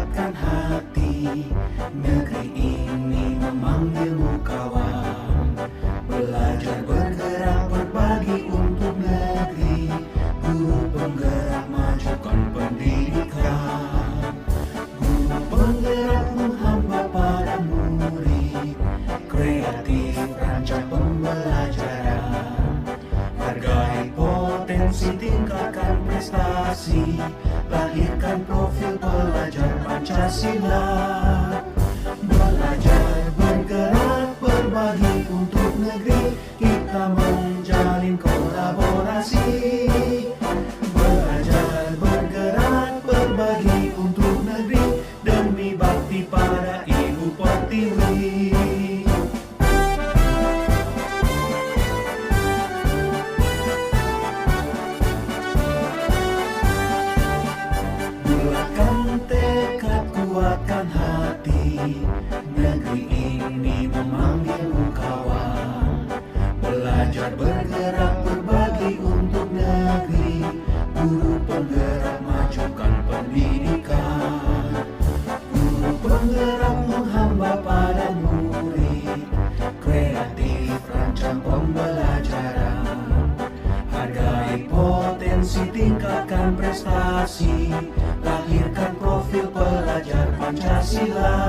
kuatkan hati. Negeri ini memanggilmu kawan. Belajar bergerak berbagi untuk negeri. Guru penggerak majukan pendidikan. Guru penggerak menghamba pada murid. Kreatif rancang pembelajaran. Hargai potensi, tingkatkan prestasi. Lahirkan profil pelajar Pancasila. Belajar bergerak berbagi untuk negeri. Kita menjalin kolaborasi. Belajar bergerak berbagi untuk negeri. Demi bakti pada Ibu Pertiwi. Kuatkan hati, negeri ini memanggilmu kawan. Belajar bergerak berbagi untuk negeri. Guru penggerak majukan pendidikan. Guru penggerak menghamba pada murid. Kreatif rancang pembelajaran. Hargai potensi, tingkatkan prestasi. Lahirkan profil pelajar Pancasila.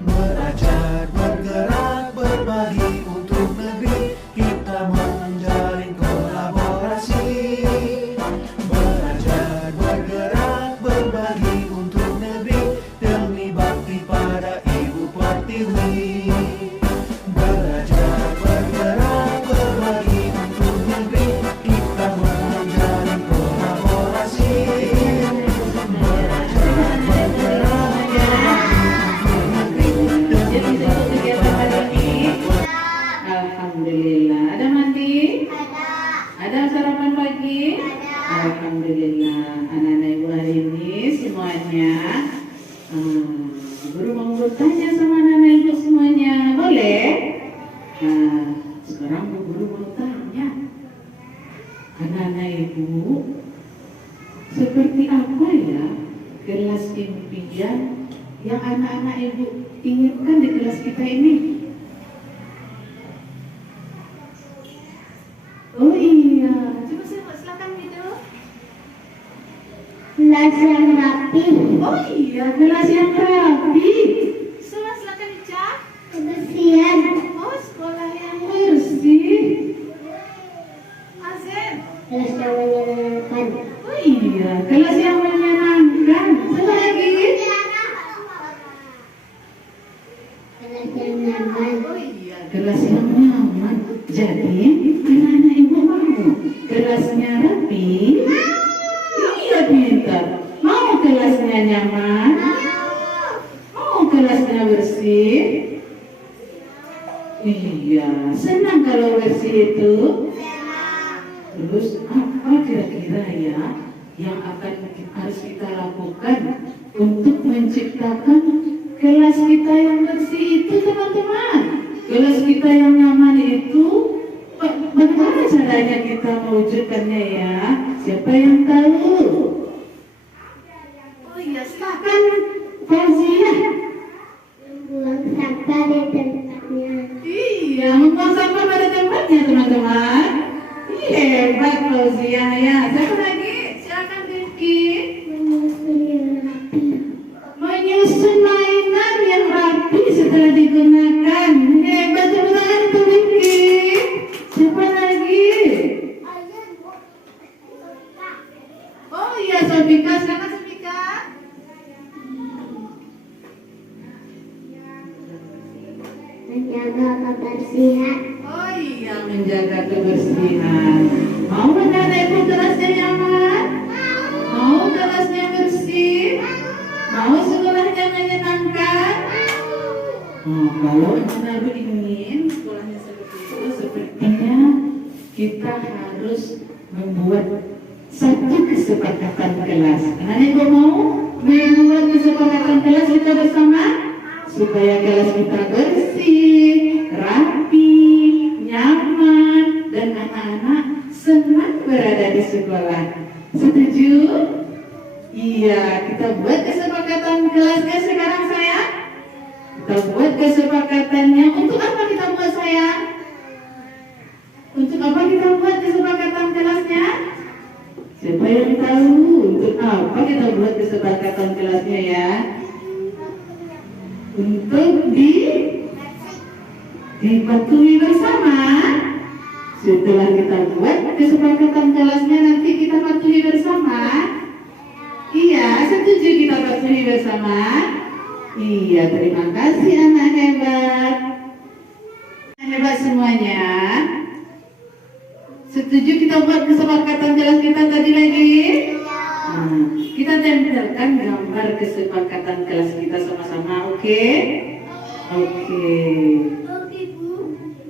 Belajar bergerak berbagi untuk negeri. Kita menjalin kolaborasi. Belajar bergerak berbagi untuk negeri. Demi bakti pada Ibu Pertiwi. Belajar bergerak berbagi untuk negeri. Kita menjalin kolaborasi. Alhamdulillah. Ada mandi? Ada sarapan pagi? Alhamdulillah. Anak-anak ibu hari ini semuanya guru mau bertanya sama anak-anak ibu semuanya. Boleh? Sekarang bu guru mau tanya. Anak-anak ibu, seperti apa ya kelas impian yang anak-anak ibu inginkan di kelas kita ini? Oh iya, coba silakan gitu. Kelas yang rapi. Oh iya, kelas yang rapi. Silakan Ica. Kebersihan. Oh, sekolah yang bersih. Azen. Kelas yang menyenangkan. Oh iya, kelas yang menyenangkan. Satu lagi. Kelas yang nyaman. Oh iya, kelas yang nyaman. Jadi, anak-anak ibu mau kelasnya rapi? Iya, pintar. Mau kelasnya nyaman? Mau kelasnya bersih? Iya, senang kalau bersih itu. Terus apa kira-kira ya yang harus kita lakukan untuk menciptakan kelas kita yang bersih itu, teman-teman? Kelas kita yang nyaman itu bagaimana caranya kita mewujudkannya ya? Siapa yang tahu? Oh iya, silakan Fauziah. Membuang sampah di tempatnya. Iya, membuang sampah pada tempatnya, teman-teman. Hebat Fauziah ya. Siapa lagi? Silakan Rifki. Menyusun yang rapi. Menyusun mainan yang rapi setelah digunakan. Hebat, tepuk tangan untuk Rifki. Siapa lagi? Oh iya, Sobika. Silakan Sobika. Menjaga kebersihan. Oh iya, menjaga kebersihan. Mau anak-anak ibu kelasnya nyaman? Mau kelasnya bersih? Mau sekolahnya menyenangkan? Kalau anak-anak ibu ingin sekolahnya seperti itu, sepertinya kita harus membuat satu kesepakatan kelas. Anak-anak ibu mau membuat kesepakatan kelas kita bersama? Supaya kelas kita bersih, rapi, nyaman, dan anak-anak senang berada di sekolah. Setuju? Iya, kita buat kesepakatan kelasnya sekarang sayang? Kita buat kesepakatannya. Untuk apa kita buat sayang? Untuk apa kita buat kesepakatan kelasnya? Siapa yang tahu untuk apa kita buat kesepakatan kelasnya ya? Untuk dipatuhi bersama. Setelah kita buat kesepakatan kelasnya, nanti kita patuhi bersama. Iya, setuju kita patuhi bersama. Iya, terima kasih anak hebat. Anak hebat semuanya. Setuju kita buat kesepakatan kelas kita tadi lagi? Nah, kita tempelkan gambar kesepakatan kelas kita sama-sama, oke? Oke.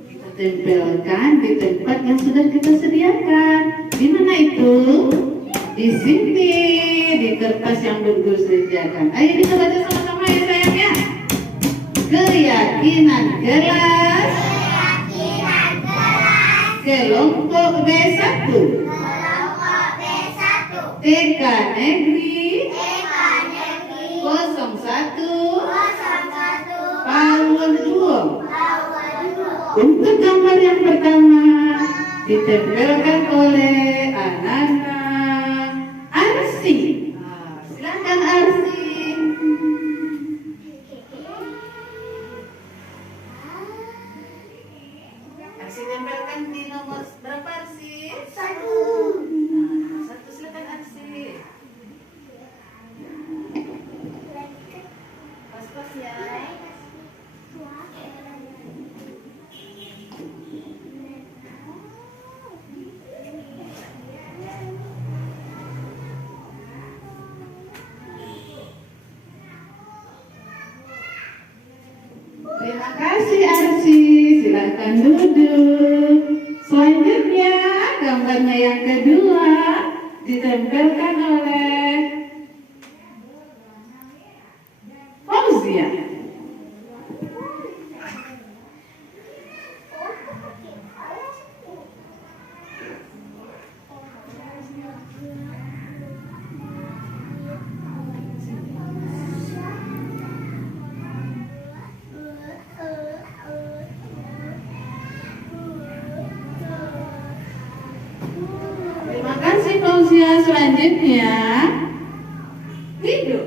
Kita tempelkan di tempat yang sudah kita sediakan. Di mana itu? Di sini, di kertas yang Bun Guru sediakan. Ayo kita baca sama-sama ya sayang ya. Keyakinan kelas. Kelompok B1. TK Negeri 01 PAUD 2. Untuk gambar yang pertama ditempelkan oleh anak-anak Arsi. Silakan Arsi. Arsi tempelkan di nomor berapa Arsi? 1. 1 silakan Arsi. Pas-pas ya. Terima kasih Arsi, silakan duduk. Selanjutnya gambarnya yang kedua ditempelkan oleh Fauzia. Terima kasih Fauzia. Selanjutnya Ridho.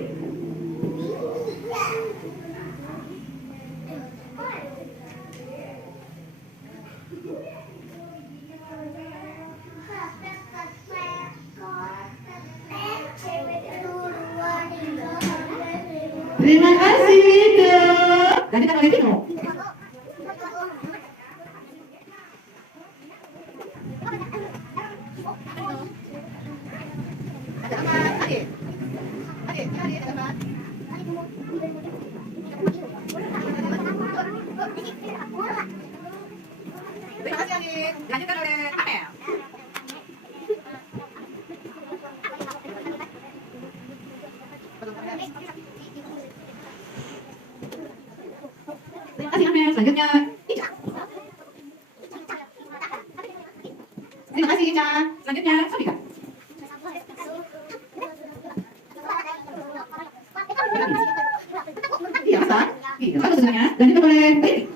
Terima kasih Ridho. Gantikan oleh Ridho. Terima kasih Adik. Lanjutkan oleh Amel. Terima kasih Amel. Selanjutnya Ica. Terima kasih Ica. Selanjutnya Sabika. Iya, masa? Iya, bagus sebenarnya. Lanjutkan oleh Baby.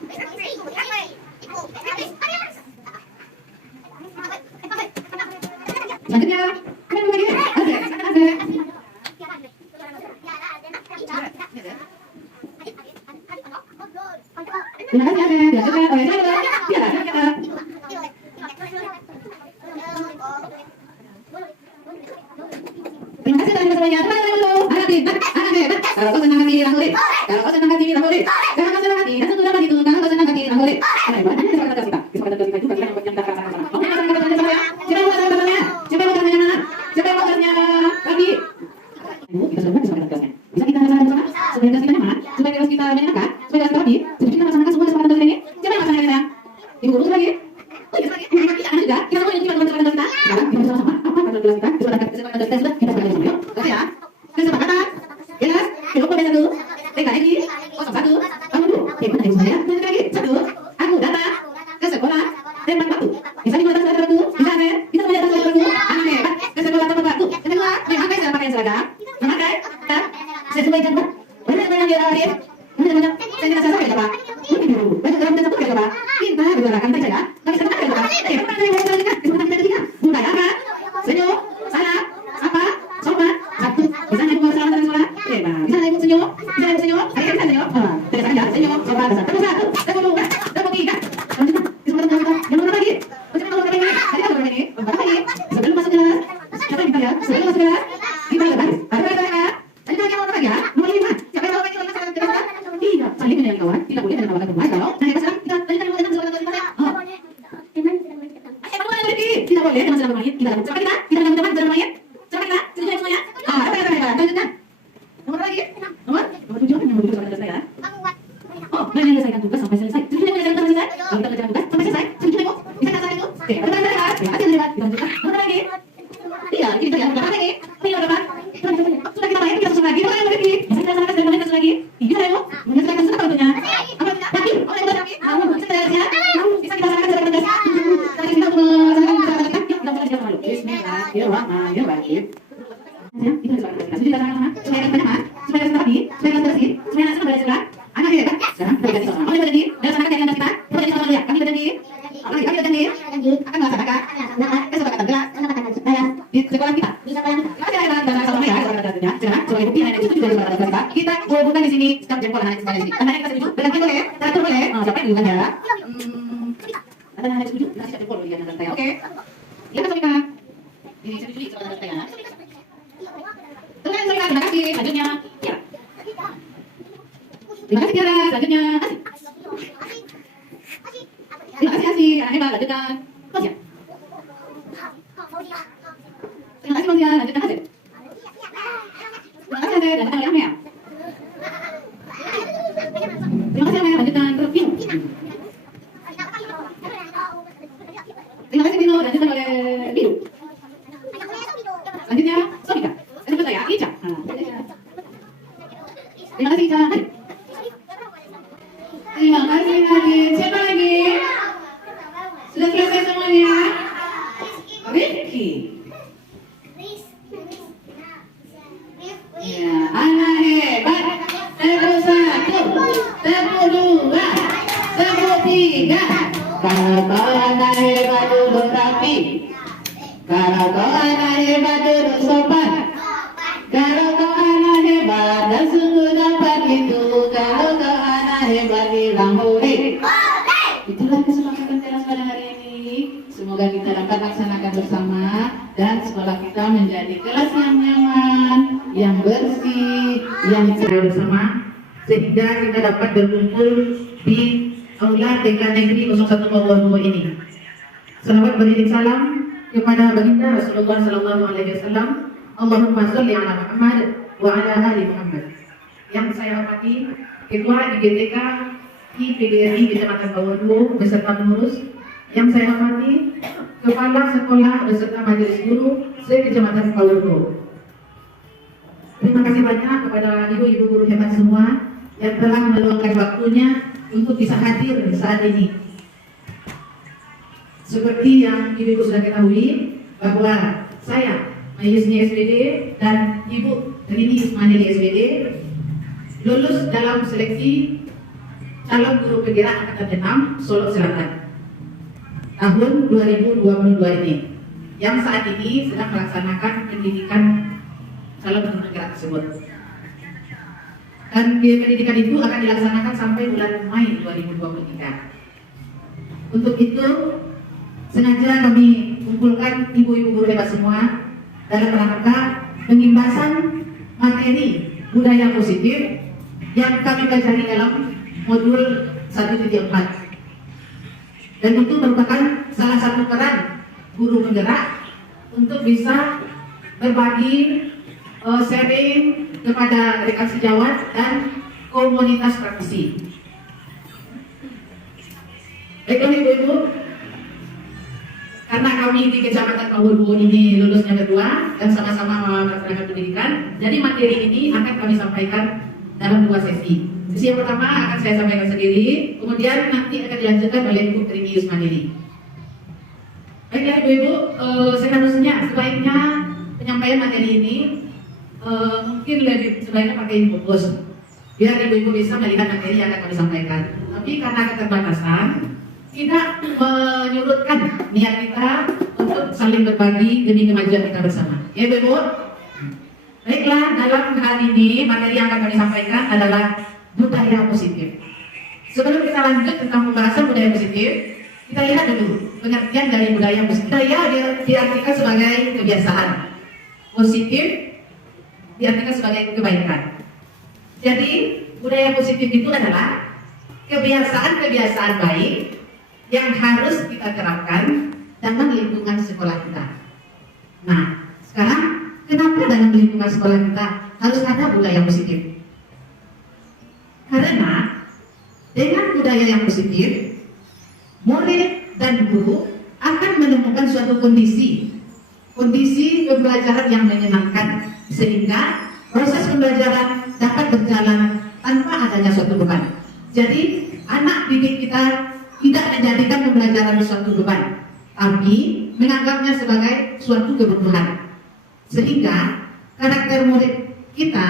Selanjutnya, kalian mau lagi? Oke, silakan Azek. Terima kasih Azek. Dilanjutkan oleh Sarah. Iya, silakan. Terima kasih teman-teman semuanya. Teman-teman dulu. Anak pintar, anak hebat. Kalau kau senang hati, bilang boleh. Kalau kau senang hati, bilang boleh. Kalau kau senang hati, dan tentu dapat itu. Kalau kau senang hati, bilang boleh. Anak hebat, ini kesepakatan kelas kita. Kesepakatan kelas kita itu bagi yang kita katakan sama-sama. Oke, kita kesepakatan sama ya. Siapa yang mau kesepakatannya? Siapa yang mau kelasnya, Nak? Siapa yang mau kelasnya? Kami. Ibu, kita sudah kesepakatan kelasnya. Bisa kita laksanakan bersama? Supaya kelas kita nyaman, supaya kelas kita menyenangkan, supaya kelas kita rapi. Jadi kita laksanakan semua kesepakatan kelas ini. Siapa yang melaksanakan sayang? Ibu guru lagi. Oh iya, lagi. Anak juga. Kita semua yang gimana kesepakatan kelas kita? Sekarang kita bersama-sama. Apa kesepakatan kelas kita? Kesepakatan kelas kita sudah kita sepakati bersama. Yuk, oke ya. Kesepakatan. Jelas? Kelompok B1. TK Negeri 01 PAUD 2. Mana ibu saya? Lanjut lagi. 1. Aku datang ke sekolah tempat waktu. Bisa di tempat waktu? Bisa kan? Bisa semuanya tempat waktu? Anak hebat ke sekolah tempat waktu. Yang kedua, memakai seragam pakaian seragam. Memakai sesuai jadwal dia Arif? Saya tidak selesai coba. Ini dulu. Baca dalam dan satu kali coba. Pintar bicarakan baca ya. Tapi saya coba. Bukan saya mau belajar. Bukan kita tiga. Budaya apa? Senyum. Salah. Apa? Sobat. Satu. Bisa ibu mau selamat dari sekolah? Bisa ibu senyum? Bisa ibu senyum? Saya bisa senyum. Tidak saja senyum. Sobat. Satu satu. Satu dua. Satu tiga. Yang mana lagi? Masih mau berapa ini? Tadi berapa ini? Berapa ini? Sebelum masuk kelas. Siapa yang kita ya? Sebelum masuk kelas. Kita lepas. Ada ya? Tadi lagi mau berapa ya? Nomor 5. Siapa yang mau lagi kelas kelas? Tidak. Saling menyalahkan kawan. Tidak boleh menyalahkan teman. Kalau saya pasang kita tadi kan mau enak soal teman. Tidak boleh teman sedang bermain. Tidak. Siapa kita? Kita dengan teman sedang bermain. Siapa kita? Setuju semuanya? Apa? Lanjutkan. Nomor lagi? Nomor 7 yang mau duduk selesai ya? Oh, menyelesaikan tugas sampai selesai. Setuju menyelesaikan tugas selesai? Kalau kita mengerjakan tugas sampai selesai, setuju tengok. Bisa nggak salah itu? Oke, ada terima kasih terlibat. Kita lanjutkan. Nomor lagi? Iya, kita ya. Berapa lagi? Ini berapa? Sudah kita main, kita susun lagi. Mana yang lebih? Bisa kita laksanakan dan kita susun lagi. Iya, ayo. Menyelesaikan sudah tentunya. Apa tentunya? Lagi. Oh, yang berapa? Bisa kita lihat ya? Bisa kita laksanakan secara tegas. Sekarang kita melaksanakan secara tegas. Yuk, kita mulai sekarang. Bismillahirrahmanirrahim. Ya, itu sudah kita. Sudah sama-sama. Supaya kita banyak, supaya kita rapi, supaya kita bersih, supaya langsung belajar. Anak hebat. Sekarang kita ganti sama. Oleh berjanji, laksanakan kegiatan kita. Kita sama lihat. Kami berjanji. Kami berjanji akan melaksanakan kesepakatan kelas di sekolah kita. Kami akan sama ya. Sekarang sebagai bukti anak itu juga kesepakatan kelas kita. Kita bukan di sini setiap jempol anak sekolah di sini. Anak kita setuju. Berarti boleh. Teratur boleh. Siapa yang duluan ya? Ada anak setuju. Kita siap jempol di anak saya. Oke. Ya kan kita. Ini setuju kesepakatan kita ya. Terima kasih. Selanjutnya. Ya. Terima kasih Tiara. Selanjutnya. Terima kasih Asih. Anak hebat. Lanjutkan. Fauzia. Terima kasih Fauzia. Lanjutkan Asih. Terima kasih Asih. Lanjutkan oleh Amel. Terima kasih Amel. Lanjutkan Rufino. Terima kasih Bino. Lanjutkan oleh Bidu. Selanjutnya Sofika. Lanjutkan saya Ica. Terima kasih Ica. Terima kasih Nadine. Siapa lagi? Sudah selesai semuanya? Rifki. Ya, anak hebat. Tepuk 1, tepuk 2, tepuk 3. Kalau kau anak hebat duduk rapi. Kalau kau anak hebat duduk sopan. Kalau kau anak hebat dan sungguh dapat itu. Kalau kau anak hebat bilang hore. Itulah kesepakatan kelas pada hari ini. Semoga kita dapat laksanakan bersama dan sekolah kita menjadi kelas yang nyaman, yang bersih, yang cerah bersama, sehingga kita dapat berkumpul di Aula TK Negeri 01 Bawah ini. Selamat beriring salam kepada baginda Rasulullah SAW. Allahumma sholli ala Muhammad wa ala ali Muhammad. Yang saya hormati Ketua IGTK IPDRI Kecamatan Bawah beserta pengurus. Yang saya hormati Kepala Sekolah beserta Majelis Guru se-Kecamatan Bawah. Terima kasih banyak kepada ibu-ibu guru hebat semua yang telah meluangkan waktunya untuk bisa hadir saat ini. Seperti yang ibu-ibu sudah ketahui bahwa saya Mayusni SPD dan Ibu Rini Ismaili SPD lulus dalam seleksi calon guru penggerak angkatan 6 Solo Selatan tahun 2022 ini, yang saat ini sedang melaksanakan pendidikan calon guru penggerak tersebut. Dan pendidikan itu akan dilaksanakan sampai bulan Mei 2023. Untuk itu sengaja kami kumpulkan ibu-ibu guru hebat semua dalam rangka pengimbasan materi budaya positif yang kami pelajari dalam modul 1.4. Dan itu merupakan salah satu peran guru penggerak untuk bisa berbagi sharing kepada rekan sejawat dan komunitas praktisi. Baiklah ibu-ibu, karena kami di Kecamatan Bawah ini lulusnya berdua dan sama-sama melaksanakan pendidikan, jadi materi ini akan kami sampaikan dalam 2 sesi. Sesi yang pertama akan saya sampaikan sendiri, kemudian nanti akan dilanjutkan oleh Ibu Rini Ismaili. Baiklah ibu-ibu, seharusnya sebaiknya penyampaian materi ini mungkin lebih sebaiknya pakai infobus. biar ibu-ibu bisa melihat materi yang akan kami sampaikan. Tapi karena keterbatasan, tidak menyurutkan niat kita untuk saling berbagi demi kemajuan kita bersama. Ya ibu-ibu? Baiklah, dalam hal ini materi yang akan kami sampaikan adalah budaya positif. Sebelum kita lanjut tentang pembahasan budaya positif, kita lihat dulu pengertian dari budaya positif. Budaya diartikan sebagai kebiasaan. Positif diartikan sebagai kebaikan. Jadi, budaya positif itu adalah kebiasaan-kebiasaan baik yang harus kita terapkan dalam lingkungan sekolah kita. Nah, sekarang kenapa dalam lingkungan sekolah kita harus ada budaya positif? Karena dengan budaya yang positif, murid dan guru akan menemukan suatu kondisi pembelajaran yang menyenangkan, sehingga proses pembelajaran dapat berjalan tanpa adanya suatu beban. Jadi, anak didik kita tidak menjadikan pembelajaran suatu beban, tapi menganggapnya sebagai suatu kebutuhan. Sehingga karakter murid kita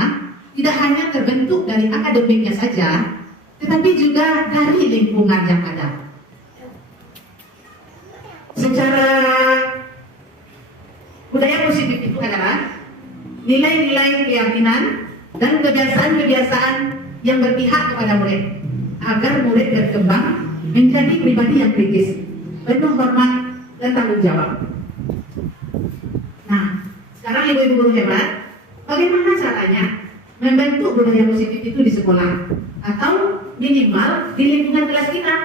tidak hanya terbentuk dari akademiknya saja, tetapi juga dari lingkungan yang ada. Secara budaya positif itu adalah nilai-nilai keyakinan dan kebiasaan-kebiasaan yang berpihak kepada murid, agar murid berkembang menjadi pribadi yang kritis, penuh hormat dan tanggung jawab. Nah, sekarang ibu-ibu guru hebat, bagaimana caranya membentuk budaya positif itu di sekolah atau minimal di lingkungan kelas kita?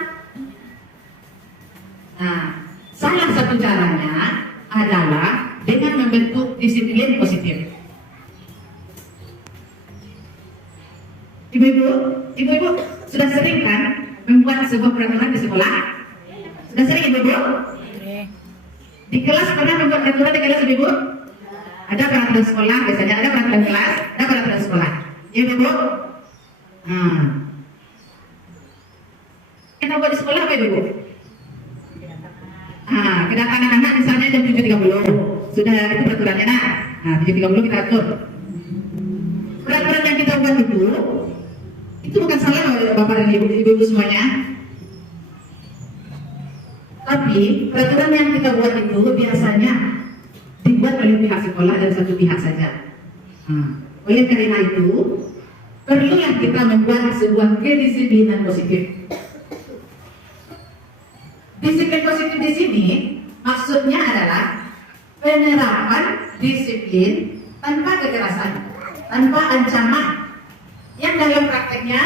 Nah, salah satu caranya adalah dengan membentuk disiplin positif. Ibu-ibu sudah sering kan membuat sebuah peraturan di sekolah? Sudah sering ibu-ibu? Di kelas pernah membuat peraturan di kelas ibu-ibu? Ada peraturan sekolah, biasanya ada peraturan kelas, ada peraturan sekolah. Ya ibu-ibu? Kita buat di sekolah apa ibu-ibu? Kedatangan anak misalnya jam 7.30. Sudah itu peraturannya nak. 7.30 kita atur. Peraturan yang kita buat itu bukan salah oleh bapak dan ibu semuanya. Tapi peraturan yang kita buat itu biasanya dibuat oleh pihak sekolah dan satu pihak saja. Oleh karena itu, perlulah kita membuat sebuah kedisiplinan positif. Disiplin positif di sini maksudnya adalah penerapan disiplin tanpa kekerasan, tanpa ancaman, yang dalam prakteknya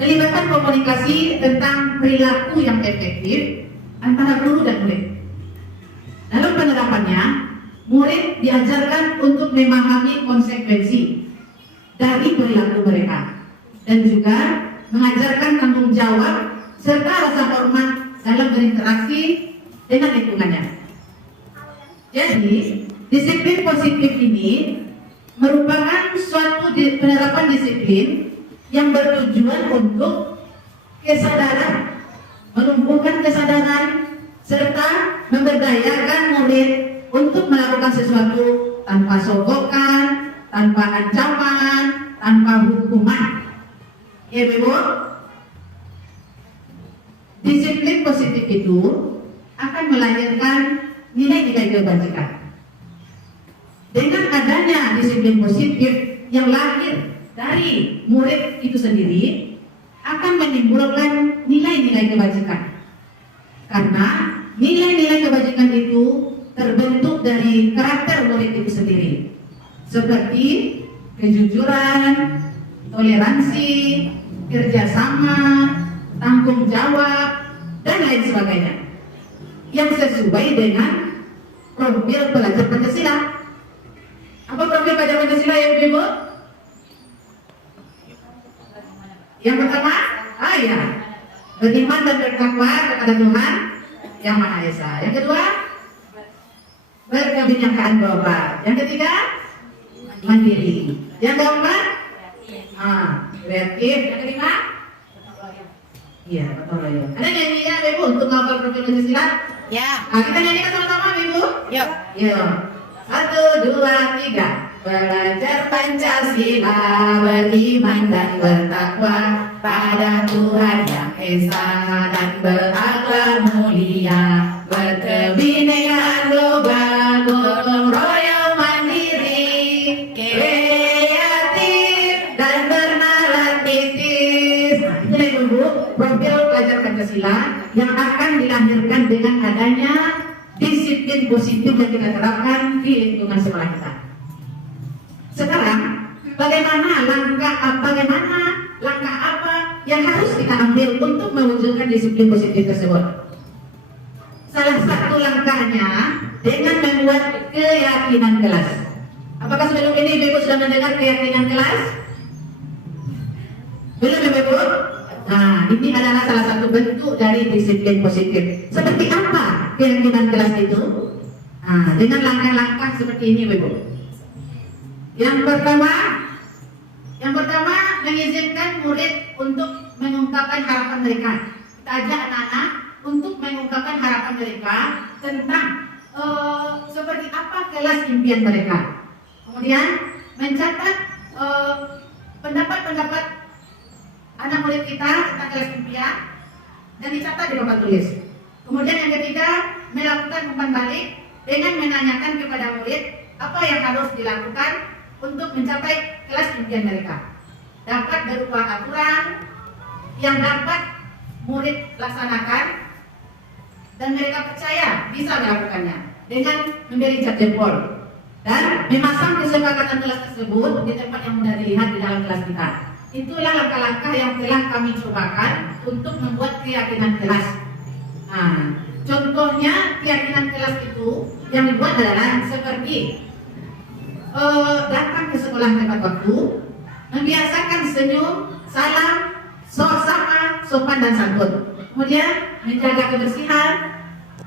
melibatkan komunikasi tentang perilaku yang efektif antara guru dan murid. Dalam penerapannya, murid diajarkan untuk memahami konsekuensi dari perilaku mereka dan juga mengajarkan tanggung jawab serta rasa hormat dalam berinteraksi dengan lingkungannya. Jadi, disiplin positif ini merupakan suatu penerapan disiplin yang bertujuan untuk kesadaran, menumbuhkan kesadaran serta memberdayakan murid untuk melakukan sesuatu tanpa sogokan, tanpa ancaman, tanpa hukuman. Ya ibu, disiplin positif itu akan melahirkan nilai-nilai kebajikan. Dengan adanya disiplin positif yang lahir dari murid itu sendiri, akan menimbulkan nilai-nilai kebajikan. Karena nilai-nilai kebajikan itu terbentuk dari karakter murid itu sendiri, seperti kejujuran, toleransi, kerjasama, tanggung jawab, dan lain sebagainya, yang sesuai dengan profil pelajar Pancasila. Apa profil pelajar Pancasila ya ibu? Yang pertama, ya, beriman dan bertakwa kepada Tuhan Yang Maha Esa. Yang kedua, berkebinekaan global. Yang ketiga, mandiri. Yang keempat, kreatif. Yang kelima, iya, betul ya. Ada nyanyinya ibu untuk ngapal profil Pancasila? Ya. Kita nyanyikan sama-sama ibu. Yuk. Yuk. 1, 2, 3. belajar Pancasila, beriman dan bertakwa pada Tuhan yang Esa dan berakhlak mulia, berkebinekaan global, gotong royong mandiri, kreatif dan bernalar kritis. Nah, ini Ibu profil pelajar Pancasila yang akan dilahirkan dengan adanya disiplin positif yang kita terapkan di lingkungan sekolah kita. Sekarang, bagaimana langkah apa yang harus kita ambil untuk mewujudkan disiplin positif tersebut? Salah satu langkahnya dengan membuat keyakinan kelas. Apakah sebelum ini Ibu sudah mendengar keyakinan kelas? Belum Ibu? Nah, ini adalah salah satu bentuk dari disiplin positif. Seperti apa keyakinan kelas itu? Nah, dengan langkah-langkah seperti ini Ibu. Yang pertama mengizinkan murid untuk mengungkapkan harapan mereka. Kita ajak anak-anak untuk mengungkapkan harapan mereka tentang seperti apa kelas impian mereka. Kemudian mencatat pendapat-pendapat anak murid kita tentang kelas impian dan dicatat di papan tulis. Kemudian yang ketiga, melakukan umpan balik dengan menanyakan kepada murid apa yang harus dilakukan untuk mencapai kelas impian mereka. Dapat berupa aturan yang dapat murid laksanakan dan mereka percaya bisa melakukannya dengan memberi cap jempol dan memasang kesepakatan kelas tersebut di tempat yang mudah dilihat di dalam kelas kita. Itulah langkah-langkah yang telah kami cobakan untuk membuat keyakinan kelas. Nah, contohnya keyakinan kelas itu yang dibuat adalah seperti datang ke sekolah tepat waktu, membiasakan senyum, salam, sapa, sopan dan santun. Kemudian menjaga kebersihan,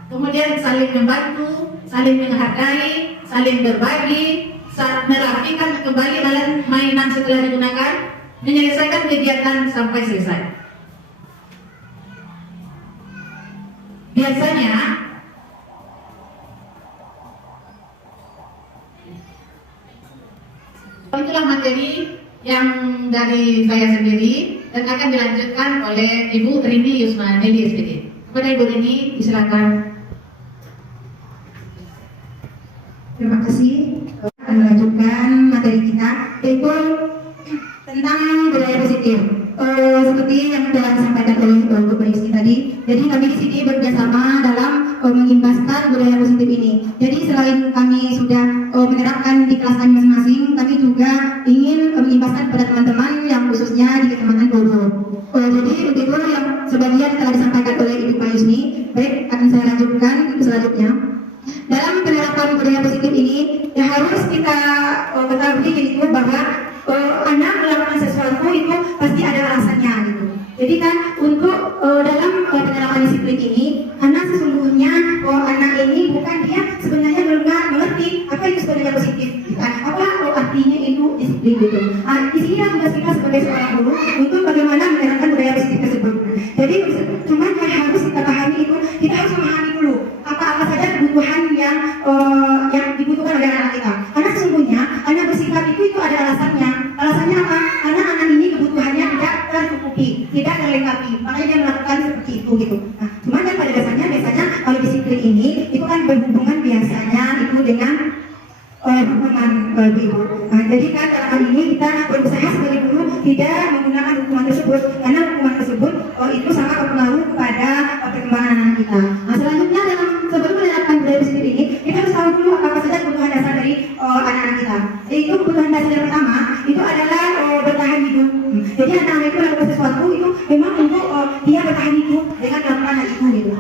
kemudian saling membantu, saling menghargai, saling berbagi, merapikan kembali mainan setelah digunakan, menyelesaikan kegiatan sampai selesai. Biasanya itulah materi yang dari saya sendiri dan akan dilanjutkan oleh Ibu Rini Yusmaneli SPD. Kepada Ibu Rini, silakan. Terima kasih. Akan melanjutkan materi kita yaitu tentang budaya positif. Seperti yang telah disampaikan oleh Ibu Rizky tadi, jadi kami di sini bekerjasama dalam mengimbaskan budaya positif ini. Jadi selain kami sudah menerapkan di kelas kami masing-masing, kami juga ingin mengimbaskan kepada teman-teman yang khususnya di Kecamatan Gogo. Jadi begitu yang sebagian telah disampaikan oleh Ibu Mayusni. Baik, akan saya lanjutkan selanjutnya. Dalam penerapan budaya positif ini, yang harus kita ketahui yaitu bahwa anak melakukan sesuatu itu pasti ada alasannya gitu. Jadi kan untuk dalam penerapan disiplin ini, anak sesungguhnya anak ini bukan dia sebenarnya belum mengerti apa itu sebenarnya positif, kan? Apa artinya itu disiplin gitu. Di sini tugas kita sebagai seorang guru untuk bagaimana menerapkan budaya positif tersebut. Jadi cuma yang harus kita pahami itu, kita harus memahami dulu apa saja kebutuhan yang dibutuhkan oleh anak kita. Karena sesungguhnya anak bersikap itu ada alasannya. Alasannya apa? Karena anak ini kebutuhannya tidak tercukupi, tidak terlengkapi, makanya dia melakukan seperti itu gitu. Nah, cuma kan pada dasarnya biasanya kalau disiplin ini itu kan berhubungan biasanya itu dengan hukuman ibu. Nah, jadi kan dalam hal ini kita berusaha sebagai guru tidak menggunakan hukuman tersebut karena hukuman tersebut itu sangat berpengaruh kepada perkembangan anak kita. Nah, selanjutnya sebelum menerapkan budaya positif ini, kita harus tahu dulu apa saja kebutuhan dasar dari anak-anak kita. Yaitu kebutuhan dasar yang pertama itu adalah bertahan hidup. Jadi anak-anak itu melakukan sesuatu itu memang untuk dia bertahan hidup dengan melakukan hal itu gitu.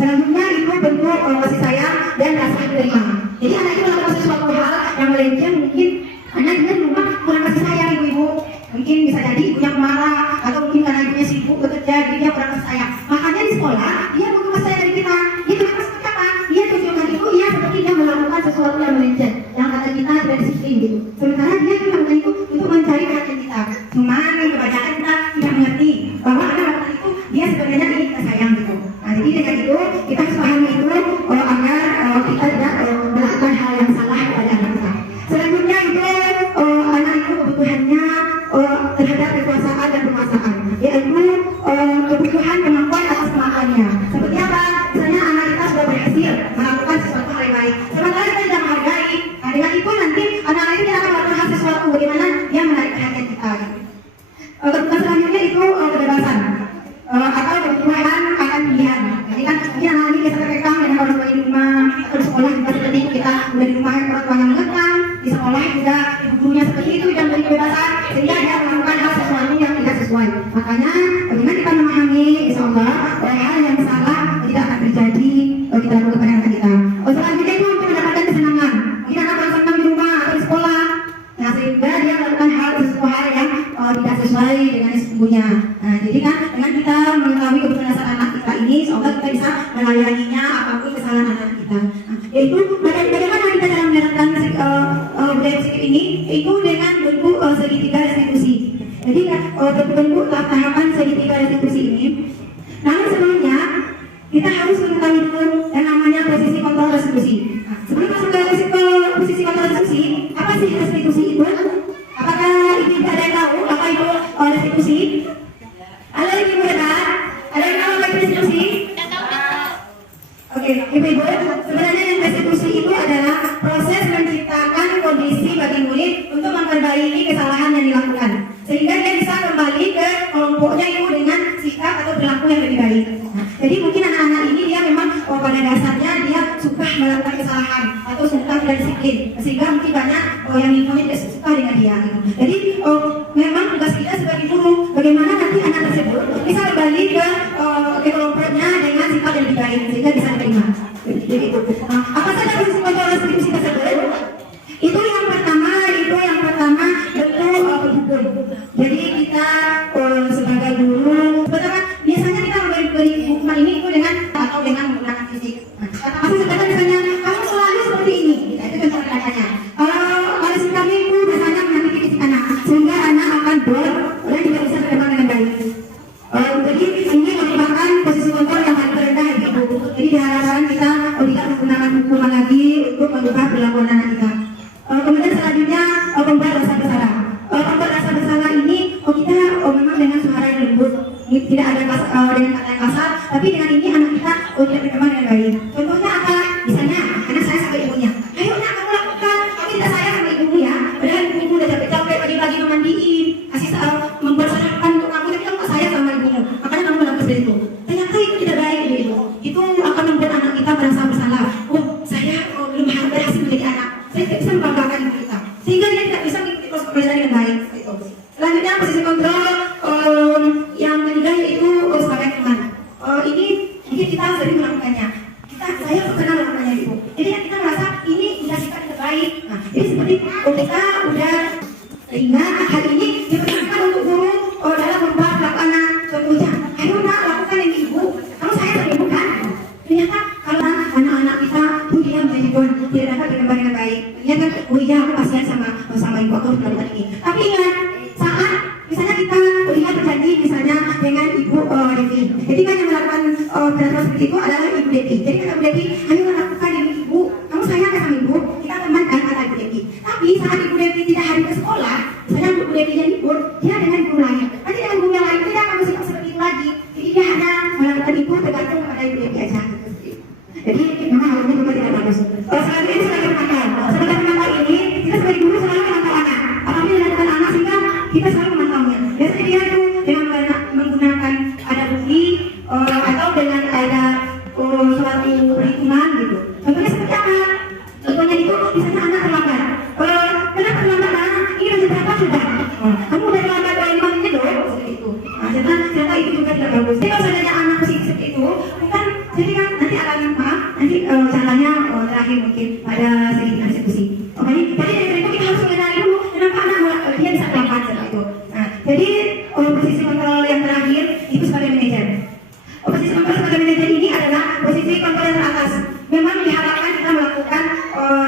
Selanjutnya itu bentuk kasih sayang dan rasa terima. Jadi anak itu melakukan sesuatu hal yang melenceng, mungkin anak dia di rumah kurang kasih sayang ibu-ibu. Mungkin bisa jadi ibunya marah atau mungkin karena ibunya sibuk bekerja jadi dia kurang kasih sayang. Makanya di sekolah dia butuh kasih sayang dari kita. Dia kenapa seperti apa? Dia tunjukkan itu ia seperti dia melakukan sesuatu yang melenceng, yang kata kita tidak disiplin gitu. Sementara dia melakukan itu untuk mencari perhatian kita. Cuman kebanyakan kita tidak mengerti bahwa anak melakukan itu dia sebenarnya ingin kita sayang gitu. Nah, jadi dengan itu kita harus pahami itu agar kita tidak melakukan hal yang salah pada anak kita. Selanjutnya itu Kebutuhan selanjutnya itu kebebasan atau kebutuhan akan pilihan. Jadi kan mungkin anak ini biasa terkekang dengan orang tua di rumah atau di sekolah juga seperti itu, kita udah di rumah orang tuanya mengekang, di sekolah juga ibu gurunya seperti itu dan beri kebebasan sehingga dia melakukan hal sesuatu yang tidak sesuai. Makanya bagaimana kita memahami insya Allah hal yang salah tidak akan terjadi kita lakukan kepada anak kita. Selanjutnya itu untuk mendapatkan kesenangan. Mungkin anak orang senang di rumah atau di sekolah, nah sehingga dia melakukan sesuatu hal yang tidak sesuai dengan sesungguhnya. Nah, jadi kan dengan kita mengetahui kebutuhan dasar anak kita ini, semoga kita bisa melayaninya apapun kesalahan anak kita. Nah, yaitu bagaimana kita cara menerapkan budaya positif ini, itu dengan bentuk segitiga restitusi. Jadi bentuk tahapan segitiga restitusi ini. Namun sebelumnya kita harus mengetahui dulu yang namanya posisi kontrol restitusi. Nah, sebelum masuk ke posisi kontrol restitusi, apa sih restitusi itu? Apakah ibu ada yang tahu apa itu restitusi? Halo ibu ada? Ada yang tahu apa itu restitusi? Oke, ibu, sebenarnya yang restitusi itu adalah proses menciptakan kondisi bagi murid untuk memperbaiki kesalahan yang dilakukan, sehingga dia bisa kembali ke kelompoknya itu dengan sikap atau perilaku yang lebih baik. Nah, jadi mungkin anak-anak ini dia memang pada dasarnya dia suka melakukan kesalahan atau suka tidak disiplin, sehingga mungkin banyak yang lingkungannya tidak suka dengan dia. Gitu. Jadi memang tugas kita sebagai guru bagaimana nanti anak tersebut bisa kembali ke kelompoknya dengan sikap yang lebih baik, sehingga bisa diterima. Jadi itu. Nah, apa saja posisi kontrol restitusi tersebut? Itu yang pertama bentuk hukum. Jadi kita sebagai guru, biasanya kita memberi hukuman ini itu dengan menggunakan fisik. Atau sebenarnya misalnya kamu selalu seperti ini, itu contoh katanya. Kalau sikapnya itu biasanya menyakiti fisik anak, sehingga anak akan bodoh dan tidak bisa berkembang dengan baik. Jadi ini merupakan posisi kontrol yang paling terendah ibu. Jadi diharapkan kita tidak menggunakan hukuman lagi untuk mengubah perilaku anak kita. Kemudian selanjutnya membuat rasa bersalah. Membuat rasa bersalah ini kita memang dengan suara yang lembut, tidak ada dengan kata yang kasar, tapi dengan ini anak kita tidak berkembang dengan baik. Contohnya apa? Misalnya anak saya sama ibunya, ayo nak kamu lakukan, kamu tidak sayang sama ibumu ya, padahal ibumu udah capek-capek pagi-pagi memandiin, kasih membuat sarapan untuk kamu, tapi kamu tak sayang sama ibumu, makanya kamu melakukan seperti itu. Ternyata itu tidak baik ibu. Itu akan membuat anak kita merasa bersalah. Oh, saya belum berhasil menjadi anak, saya tidak bisa membanggakan ibu kita, sehingga dia tidak bisa mengikuti proses pembelajaran dengan baik. Selanjutnya posisi kontrol yang ketiga yaitu sebagai teman. Ini mungkin kita sering melakukannya. Saya pernah melakukannya ibu. Jadi kita merasa ini sudah sikap terbaik. Nah, jadi seperti kita udah sehingga hal ini diperlukan untuk guru dalam membuat perilaku anak. Contohnya, ayo nak lakukan ini ibu. Kamu sayang sama ibu kan? Ternyata kalau anak-anak kita dia menjadi doan tidak dapat berkembang dengan baik. Ternyata oh iya aku kasihan sama ibu aku harus melakukan ini. Tapi ingat saat misalnya kita lihat berjanji misalnya dengan ibu Devi. Jadi kan yang melakukan peraturan seperti itu adalah ibu Devi. Jadi kata ibu Devi, ayo lakukan ini ibu. Kamu sayang sama ibu, kita temankan kata ibu Devi. Tapi saat ibu Devi tidak hadir ke sekolah, misalnya ibu Devi yang libur, dia dengan guru lain. Nanti dengan guru yang lain tidak akan bersikap seperti itu lagi. Jadi dia hanya melakukan itu tergantung kepada ibu Devi aja. Jadi memang hal ini juga tidak bagus. Selanjutnya itu sebagai penakal. Sebagai penakal ini kita sebagai guru selalu memantau anak. Apabila dilakukan anak sehingga kita selalu memantaunya. Biasanya dia itu dengan menggunakan ada bukti atau dengan ada suatu perhitungan gitu. Contohnya seperti apa? Contohnya itu misalnya anak terlambat. Kenapa terlambat anak? Ini udah berapa sudah? Kamu udah terlambat 5 menit loh. Seperti itu. Nah, ternyata itu juga tidak bagus. Jadi kalau seandainya anak posisi seperti itu, bukan jadi kan nanti akan nanti caranya terakhir mungkin pada segi eksekusi. Oke, jadi dari itu kita harus mengenali dulu kenapa anak dia bisa terlambat seperti itu. Nah, jadi posisi kontrol yang terakhir itu sebagai manajer. Posisi kontrol sebagai manajer ini adalah posisi kontrol yang teratas. Memang diharapkan kita melakukan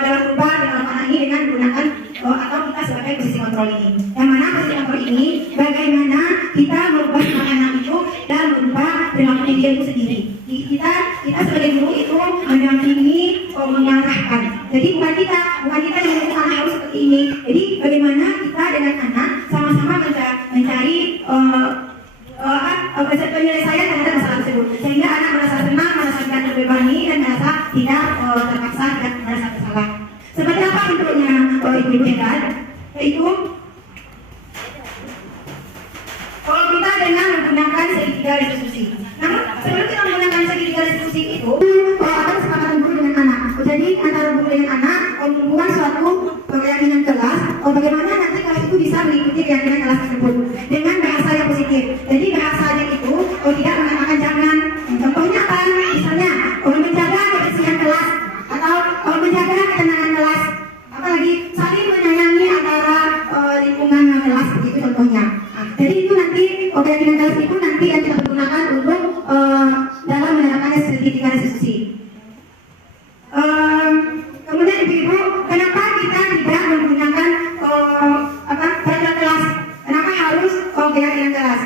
dalam perubahan dalam anak ini dengan menggunakan atau kita sebagai posisi kontrol ini. Yang mana posisi kontrol ini bagaimana kita merubah anak itu dan merubah perilaku dia itu sendiri. Kita sebagai guru itu mendampingi, mengarahkan. Jadi bukan kita yang membuat anak harus seperti ini. Jadi bagaimana kita dengan anak sama-sama mencari penyelesaian terhadap masalah tersebut, sehingga anak merasa senang, merasa tidak terbebani dan merasa tidak terpaksa dan merasa bersalah. Seperti apa bentuknya ibu-ibu hebat? Yaitu menggunakan segitiga restitusi. Namun sebelum kita menggunakan segitiga restitusi itu, ada kesepakatan guru dengan anak. Jadi antara guru dengan anak membuat suatu keyakinan kelas, bagaimana nanti kelas itu bisa mengikuti keyakinan kelas tersebut dengan bahasa yang positif. Jadi bahasanya itu tidak mengatakan jangan. Contohnya apa? Misalnya menjaga kebersihan kelas atau menjaga ketenangan kelas. Apalagi saling menyayangi antara lingkungan kelas, begitu contohnya. Jadi itu nanti keyakinan kelas itu nanti yang kita gunakan untuk dalam menerapkan segitiga restitusi. Kemudian ibu-ibu, kenapa kita tidak menggunakan peraturan kelas? Kenapa harus keyakinan kelas?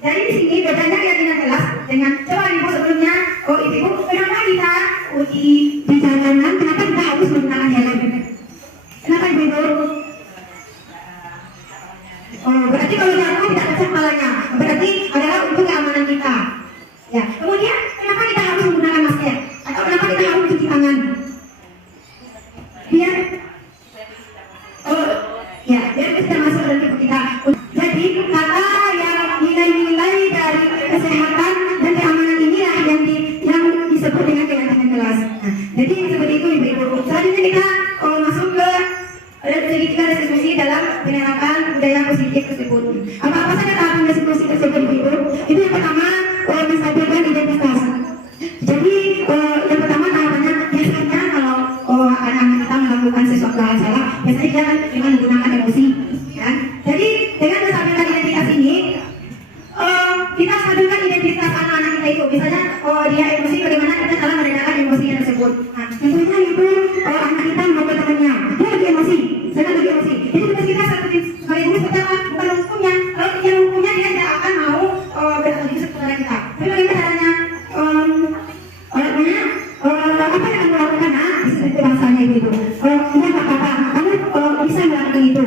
Jadi di sini bedanya keyakinan kelas dengan coba ibu sebelumnya, ibu kenapa kita di jalanan, kenapa kita harus menggunakan helm? Kenapa ibu? Berarti kalau jatuh tidak pecah kepalanya, berarti adalah untuk keamanan kita. Ya, kemudian kenapa kita harus menggunakan masker? Atau kenapa kita harus cuci tangan? Biar biar kita masuk dalam tubuh kita. Jadi kata yang nilai-nilai dari kesehatan dan keamanan inilah yang disebut dengan keyakinan kelas. Nah, jadi seperti itu ibu-ibu. Selanjutnya kita masuk ke segitiga restitusi dalam penerapan budaya positif tersebut. Apa-apa saja tahapan restitusi tersebut ibu-ibu? Itu yang pertama menstabilkan identitas. Jadi yang pertama tahapannya biasanya kalau anak-anak kita melakukan sesuatu hal salah, biasanya dia kan dengan menggunakan emosi, kan? Jadi dengan menstabilkan identitas ini, kita stabilkan identitas anak-anak kita itu. Misalnya dia emosi, bagaimana kita cara meredakan emosinya tersebut. Nah, contohnya itu anak kita membuat temannya, dia lagi emosi, sedang lagi emosi. Jadi tugas kita sebagai guru seperti apa? Bukan hukumnya. Kalau yang hukumnya dia tidak akan mau beraktivitas kepada kita. Tapi bagaimana caranya? Apa yang kamu lakukan? Itu bahasanya ibu itu. Tidak apa-apa, kamu bisa melakukan itu.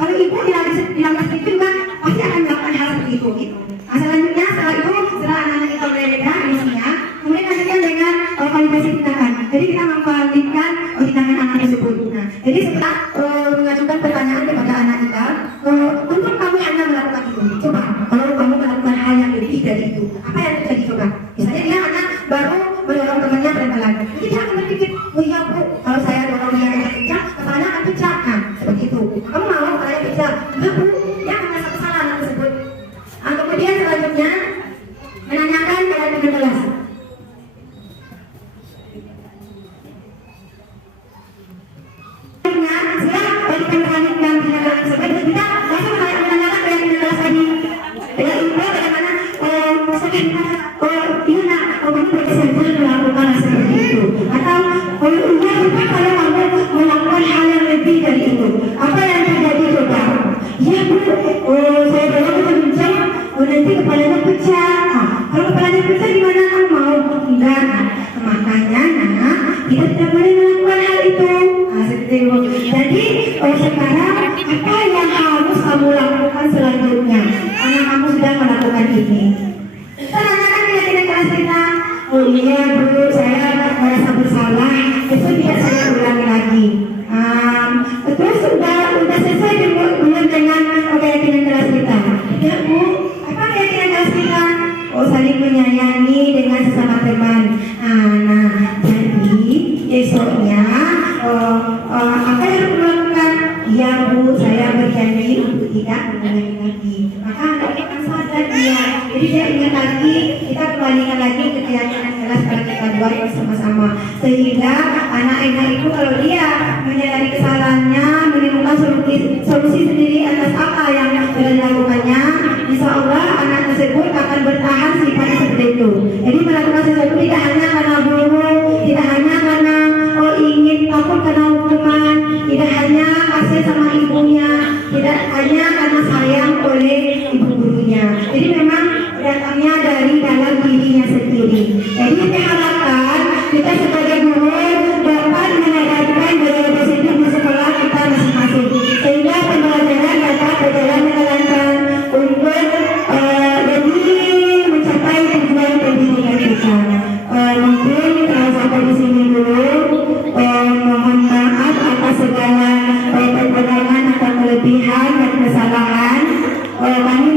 Kalau ibu dilakukan seperti itu juga pasti akan melakukan hal seperti itu. Gitu. Nah, selanjutnya setelah itu, setelah anak-anak kita mereda emosinya, kemudian lanjutkan dengan validasi tindakan. Jadi kita memvalidkan tindakan anak tersebut. Nah, jadi setelah mengajukan pertanyaan kepada anak kita, untuk kamu hanya melakukan itu. Coba, kalau kamu melakukan hal yang lebih dari itu, apa yang terjadi coba? Misalnya dia anak baru mendorong temannya pelan-pelan. Jadi dia akan berpikir, oh iya bu, kalau saya dorong dia kencang, kepalanya akan pecah. Nah, seperti itu. Kamu mau kepalanya pecah? Enggak bu, dia akan merasa kesalahan anak tersebut. Nah, kemudian selanjutnya menanyakan keadaan kelas. Nanti kepalanya pecah. Kalau kepalanya pecah gimana kamu mau? Enggak. Makanya nak, kita tidak boleh melakukan hal itu. Seperti itu. Jadi sekarang apa yang harus kamu lakukan selanjutnya? Karena kamu sudah melakukan ini. Tanyakan keyakinan kelas kita. Oh iya bu, saya merasa bersalah. Besok tidak saya ulangi lagi. Terus sudah selesai belum dengan keyakinan kelas kita? Ya bu. Saling menyayangi dengan sesama teman. Nah, jadi esoknya apa yang perlu lakukan? Ya bu, saya berjanji untuk tidak mengulangi lagi. Maka anak akan sadar dia. Jadi dia ingat lagi, kita kembalikan lagi ke keyakinan kelas kalau kita buat bersama-sama. Sehingga anak-anak itu kalau dia menyadari kesalahannya, menemukan solusi sendiri atas apa yang sudah dilakukannya, insya Allah anak tersebut akan bertahan sifatnya seperti itu. Jadi melakukan sesuatu tidak hanya karena guru, tidak hanya karena ingin takut kena hukuman, tidak hanya kasih sama ibunya, tidak hanya karena sayang oleh ibu gurunya. Jadi memang datangnya dari dalam dirinya sendiri. Jadi diharapkan kita sebagai guru dapat menerapkan budaya positif di sekolah kita masing-masing, sehingga pembelajaran dapat berjalan dengan lancar untuk mencapai tujuan pendidikan kita. Mungkin sampai di sini dulu. Mohon maaf atas segala kekurangan atau kelebihan dan kesalahan. Kami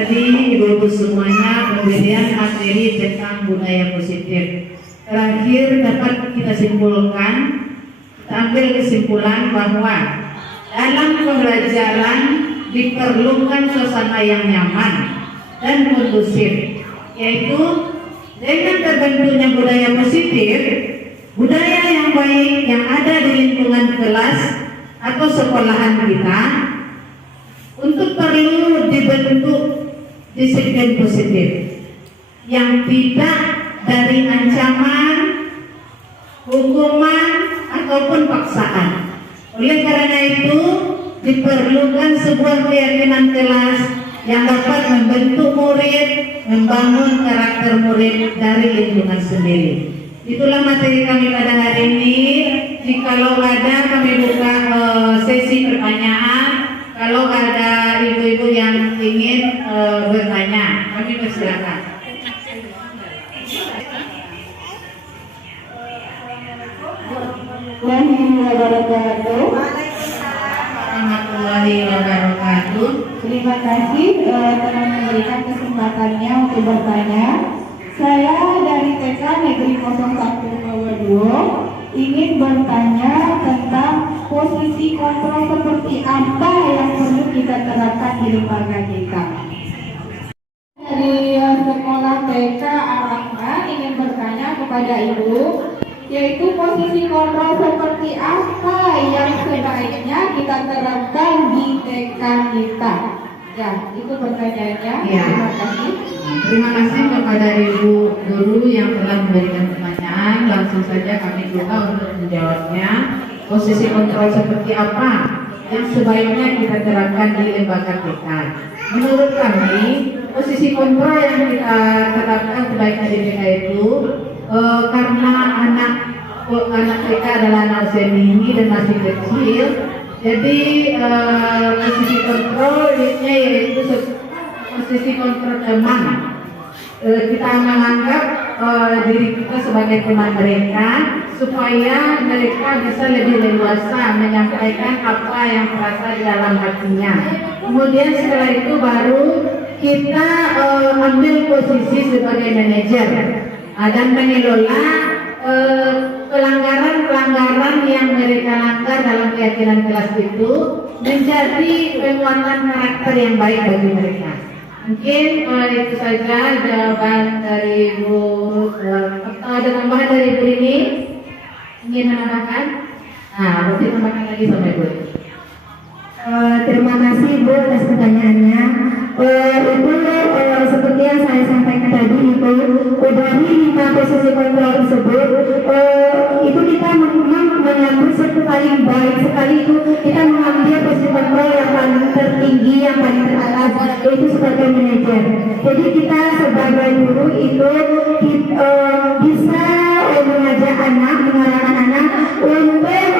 tadi ibu-ibu semuanya pemberian materi tentang budaya positif. Terakhir dapat kita simpulkan, kita ambil kesimpulan bahwa dalam pembelajaran diperlukan suasana yang nyaman dan kondusif, yaitu dengan terbentuknya budaya positif, budaya yang baik yang ada di lingkungan kelas atau sekolahan kita untuk perlu dibentuk disiplin positif yang tidak dari ancaman, hukuman ataupun paksaan. Oleh karena itu diperlukan sebuah keyakinan kelas yang dapat membentuk murid, membangun karakter murid dari lingkungan sendiri. Itulah materi kami pada hari ini. Jikalau ada kami buka sesi pertanyaan. Kalau ada ibu-ibu yang ingin bertanya, kami persilakan. Warahmatullahi wabarakatuh. Terima kasih telah memberikan kesempatannya untuk bertanya. Saya dari TK Negeri 01 ingin bertanya tentang posisi kontrol seperti apa yang perlu kita terapkan di lembaga kita. Dari sekolah TK Arahman ingin bertanya kepada Ibu, yaitu posisi kontrol seperti apa yang sebaiknya kita terapkan di TK kita. Ya, itu pertanyaannya. Ya. Terima kasih. Terima kasih kepada Ibu Guru yang telah memberikan pertanyaan. Langsung saja kami coba untuk menjawabnya. Posisi kontrol seperti apa yang sebaiknya kita terapkan di lembaga kita? Menurut kami, posisi kontrol yang kita terapkan sebaiknya di TK itu karena anak TK adalah anak usia dini dan masih kecil. Jadi posisi kontrolnya yaitu posisi kontrol teman. Kita menganggap diri kita sebagai teman mereka supaya mereka bisa lebih leluasa menyampaikan apa yang terasa di dalam hatinya. Kemudian setelah itu baru kita ambil posisi sebagai manajer dan mengelola pelanggaran-pelanggaran yang mereka langgar dalam keyakinan kelas itu menjadi penguatan karakter yang baik bagi mereka. Mungkin itu saja jawaban dari Ibu. Ada tambahan dari Ibu ini? Ingin menambahkan? Nah, berarti tambahkan lagi sama Ibu. Terima kasih Ibu atas pertanyaannya. Itu seperti yang saya sampaikan tadi itu dari 5 posisi kontrol tersebut itu kita memang mengambil satu paling baik sekali itu kita mengambil posisi kontrol yang paling tertinggi, yang paling teratas yaitu sebagai manajer. Jadi kita sebagai guru itu bisa mengajak anak, mengarahkan anak untuk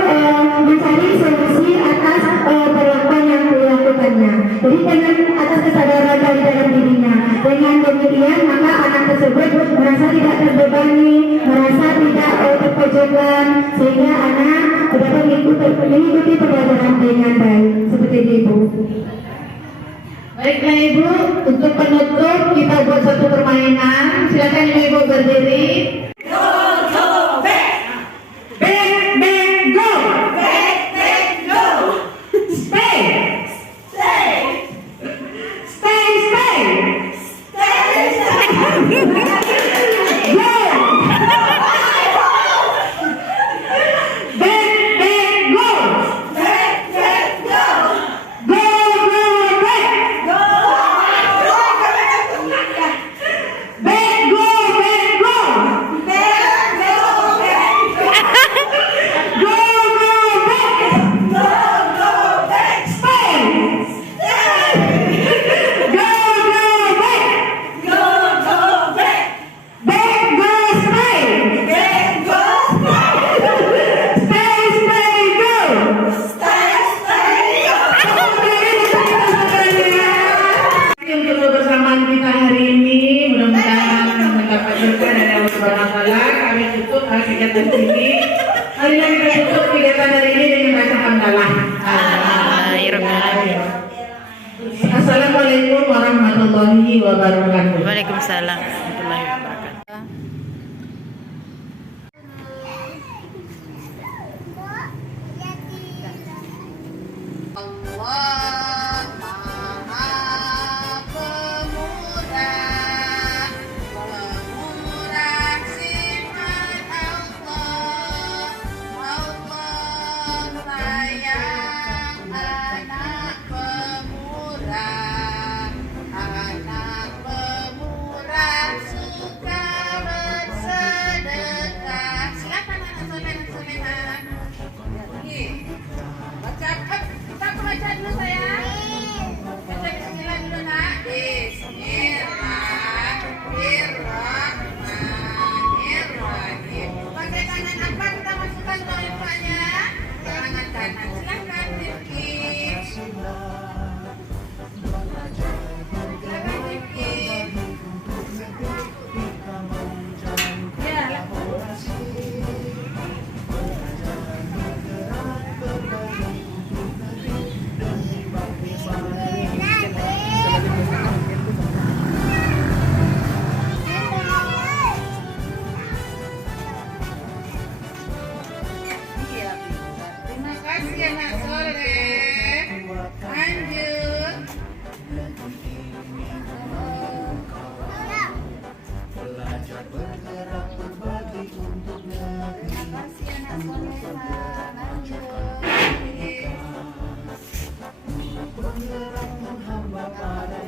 mencari solusi atas perlakuan yang dilakukannya. Jadi dengan atas kesadaran dari dalam dirinya. Dengan demikian maka anak tersebut merasa tidak terbebani, merasa tidak terpojokkan, sehingga anak dapat mengikuti pelajaran dengan baik. Seperti itu Ibu. Baiklah Ibu, untuk penutup kita buat satu permainan. Silakan Ibu berdiri. warahmatullahi wabarakatuh. Waalaikumsalam warahmatullahi wabarakatuh. Allah Maha Pemurah, pemurah sifat Allah. Allah sayang anak pemurah, anak pemurah suka bersedekah. Silakan anak soleh-soleha. Baca, kita baca dulu sayang. Baca bismillah dulu nak. Bismillahirrahmanirrahim. Pakai tangan apa kita masukkan doanya? Tangan kanan. Silakan Rifki. Silakan Rifki. Ya. Iya, terima kasih anak soleh. Lanjut. Belajar bergerak berbagi untuk negeri. Terima kasih anak soleha. Lanjut. Bergerak menghamba pada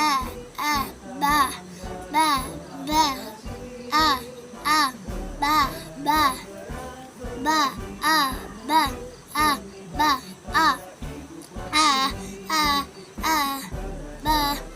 ba ba ba a ba ba ba a ba ba a ba